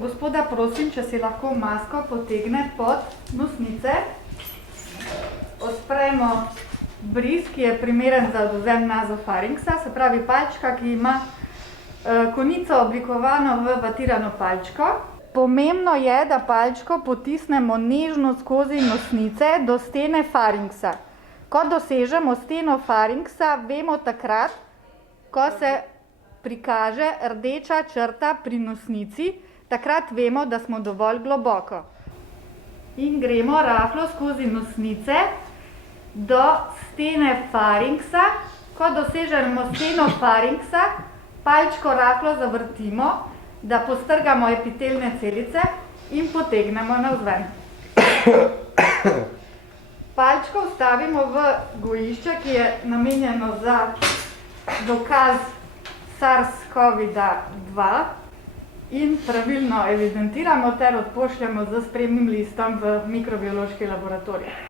Gospoda prosim, če si lahko masko potegne pod nosnice. Odpremo bris, ki je primeren za odvzem nazofarinksa, se pravi palčka, ki ima konico oblikovano v vatirano palčko. Pomembno je, da palčko potisnemo nežno skozi nosnice do stene farinksa. Ko dosežemo steno farinksa, vemo takrat, ko se prikaže rdeča črta pri nosnici, takrat vemo, da smo dovolj globoko. In gremo rahlo skozi nosnice do stene farinksa. Ko dosežemo steno farinksa, palčko rahlo zavrtimo, da postrgamo epitelne celice in potegnemo navzven. Palčko vstavimo v gojišče, ki je namenjeno za dokaz SARS-CoV-2 in pravilno evidentiramo ter odpošljamo s spremnim listom v mikrobiološki laboratorij.